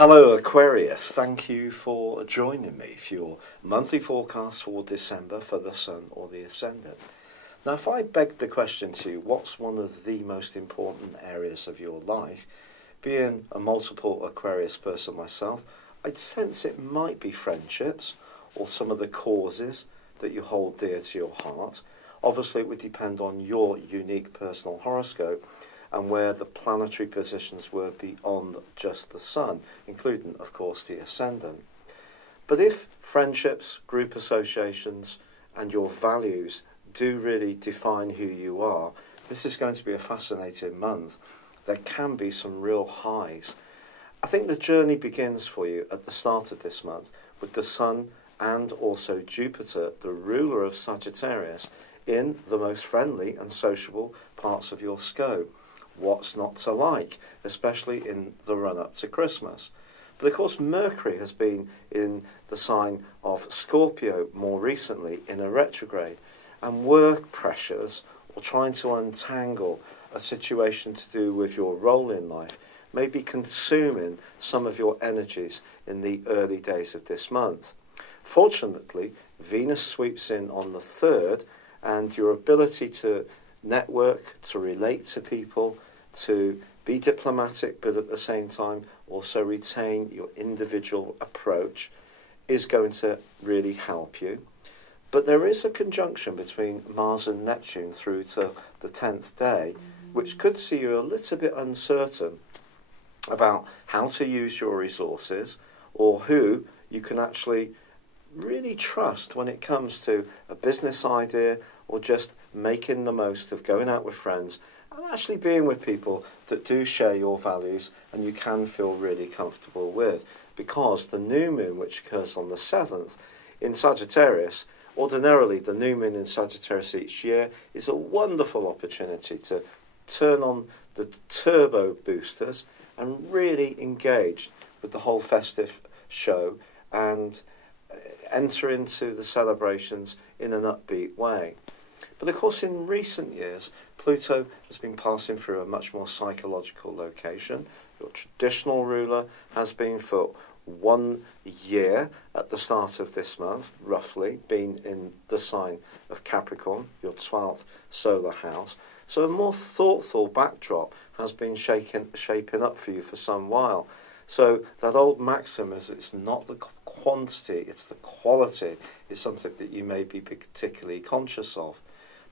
Hello Aquarius, thank you for joining me for your monthly forecast for December for the Sun or the Ascendant. Now if I begged the question to you, what's one of the most important areas of your life? Being a multiple Aquarius person myself, I'd sense it might be friendships or some of the causes that you hold dear to your heart. Obviously it would depend on your unique personal horoscope and where the planetary positions were beyond just the Sun, including, of course, the Ascendant. But if friendships, group associations, and your values do really define who you are, this is going to be a fascinating month. There can be some real highs. I think the journey begins for you at the start of this month with the Sun and also Jupiter, the ruler of Sagittarius, in the most friendly and sociable parts of your scope. What's not to like, especially in the run-up to Christmas? But of course Mercury has been in the sign of Scorpio more recently in a retrograde, and work pressures or trying to untangle a situation to do with your role in life may be consuming some of your energies in the early days of this month. Fortunately, Venus sweeps in on the 3rd, and your ability to network, to relate to people, to be diplomatic but at the same time also retain your individual approach is going to really help you. But there is a conjunction between Mars and Neptune through to the 10th day, which could see you a little bit uncertain about how to use your resources or who you can actually really trust when it comes to a business idea or just making the most of going out with friends and actually being with people that do share your values and you can feel really comfortable with. Because the new moon, which occurs on the 7th in Sagittarius, ordinarily the new moon in Sagittarius each year is a wonderful opportunity to turn on the turbo boosters and really engage with the whole festive show and enter into the celebrations in an upbeat way. But of course in recent years Pluto has been passing through a much more psychological location. Your traditional ruler has been for 1 year at the start of this month, roughly, been in the sign of Capricorn, your 12th solar house. So a more thoughtful backdrop has been shaping up for you for some while. So that old maxim is it's not the quantity, it's the quality, is something that you may be particularly conscious of.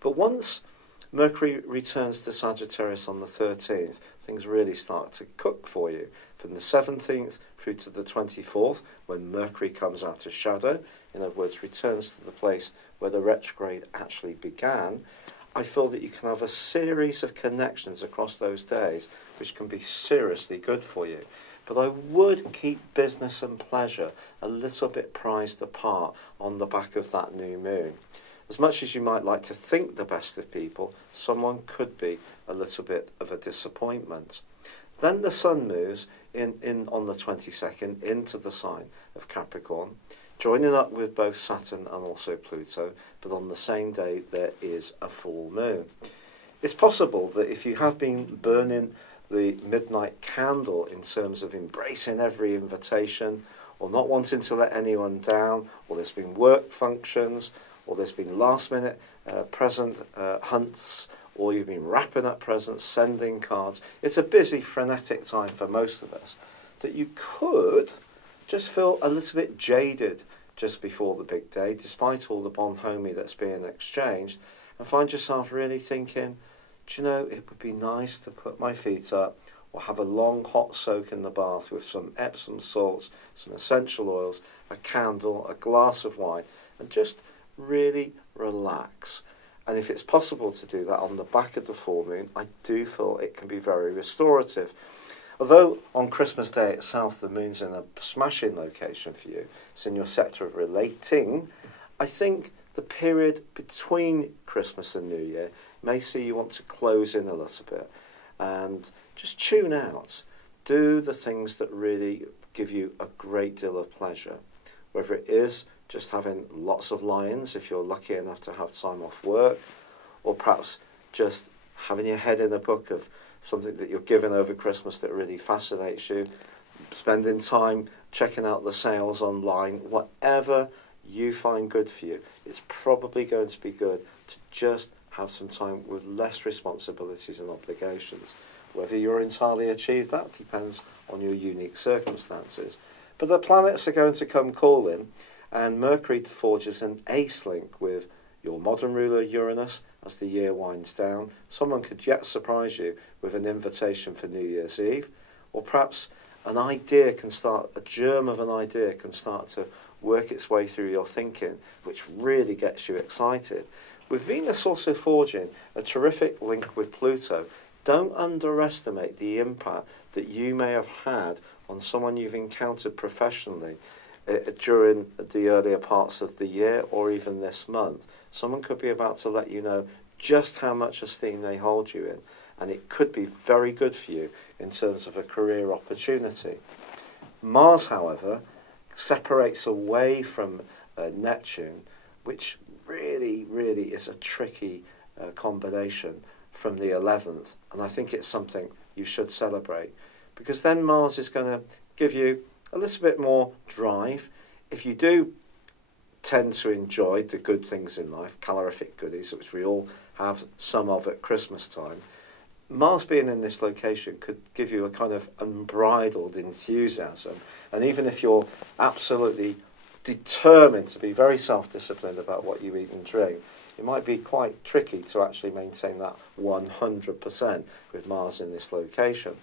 But once Mercury returns to Sagittarius on the 13th, things really start to cook for you. From the 17th through to the 24th, when Mercury comes out of shadow, in other words, returns to the place where the retrograde actually began, I feel that you can have a series of connections across those days, which can be seriously good for you. But I would keep business and pleasure a little bit prized apart on the back of that new moon. As much as you might like to think the best of people, someone could be a little bit of a disappointment. Then the Sun moves in on the 22nd into the sign of Capricorn, joining up with both Saturn and also Pluto, but on the same day there is a full moon. It's possible that if you have been burning the midnight candle in terms of embracing every invitation or not wanting to let anyone down, or there's been work functions, or there's been last-minute present hunts, or you've been wrapping up presents, sending cards. It's a busy, frenetic time for most of us, that you could just feel a little bit jaded just before the big day, despite all the bonhomie that's being exchanged, and find yourself really thinking, do you know, it would be nice to put my feet up or have a long hot soak in the bath with some Epsom salts, some essential oils, a candle, a glass of wine, and just really relax. And if it's possible to do that on the back of the full moon, I do feel it can be very restorative. Although on Christmas Day itself the moon's in a smashing location for you, it's in your sector of relating, I think the period between Christmas and New Year may see you want to close in a little bit and just tune out. Do the things that really give you a great deal of pleasure, whether it is just having lots of lions if you're lucky enough to have time off work, or perhaps just having your head in a book of something that you're given over Christmas that really fascinates you, spending time checking out the sales online, whatever you find good for you, it's probably going to be good to just have some time with less responsibilities and obligations. Whether you'll entirely achieve that depends on your unique circumstances. But the planets are going to come calling, and Mercury forges an ace link with your modern ruler Uranus as the year winds down. Someone could yet surprise you with an invitation for New Year's Eve, or perhaps a germ of an idea can start to work its way through your thinking, which really gets you excited. With Venus also forging a terrific link with Pluto, don't underestimate the impact that you may have had on someone you've encountered professionally during the earlier parts of the year or even this month. Someone could be about to let you know just how much esteem they hold you in, and it could be very good for you in terms of a career opportunity. Mars, however, separates away from Neptune, which really is a tricky combination from the 11th, and I think it's something you should celebrate, because then Mars is going to give you a little bit more drive. If you do tend to enjoy the good things in life, calorific goodies, which we all have some of at Christmas time, Mars being in this location could give you a kind of unbridled enthusiasm. And even if you're absolutely determined to be very self-disciplined about what you eat and drink, it might be quite tricky to actually maintain that 100% with Mars in this location.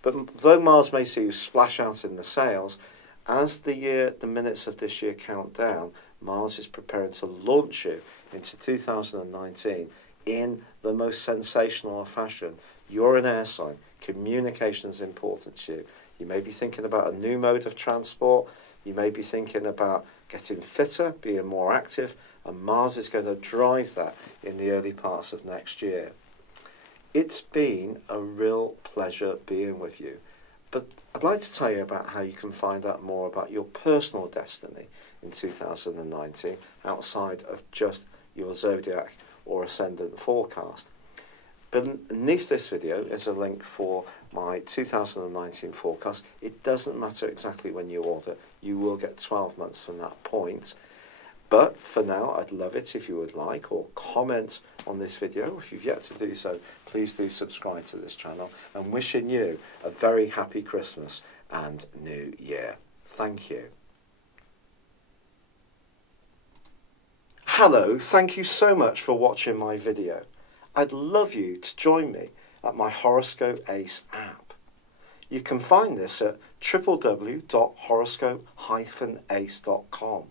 But though Mars may see you splash out in the sales, as the minutes of this year count down, Mars is preparing to launch you into 2019 in the most sensational fashion. You're an air sign. Communication is important to you. You may be thinking about a new mode of transport. You may be thinking about getting fitter, being more active, and Mars is going to drive that in the early parts of next year. It's been a real pleasure being with you, but I'd like to tell you about how you can find out more about your personal destiny in 2019 outside of just your zodiac or ascendant forecast. Beneath this video is a link for my 2019 forecast. It doesn't matter exactly when you order, you will get 12 months from that point. But for now, I'd love it if you would like or comment on this video. If you've yet to do so, please do subscribe to this channel, and wishing you a very happy Christmas and New Year. Thank you. Hello, thank you so much for watching my video. I'd love you to join me at my Horoscope Ace app. You can find this at www.horoscope-ace.com.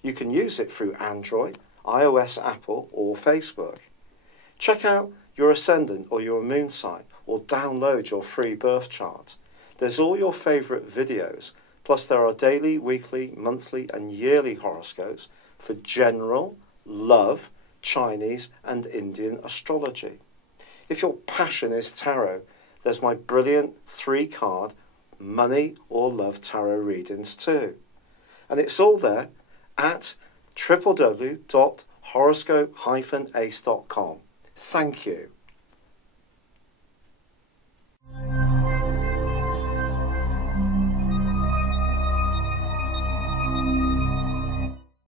You can use it through Android, iOS, Apple, or Facebook. Check out your ascendant or your moon sign, or download your free birth chart. There's all your favourite videos, plus there are daily, weekly, monthly and yearly horoscopes for general, love, Chinese and Indian astrology. If your passion is tarot, there's my brilliant 3-card money or love tarot readings too. And it's all there at www.horoscope-ace.com. Thank you.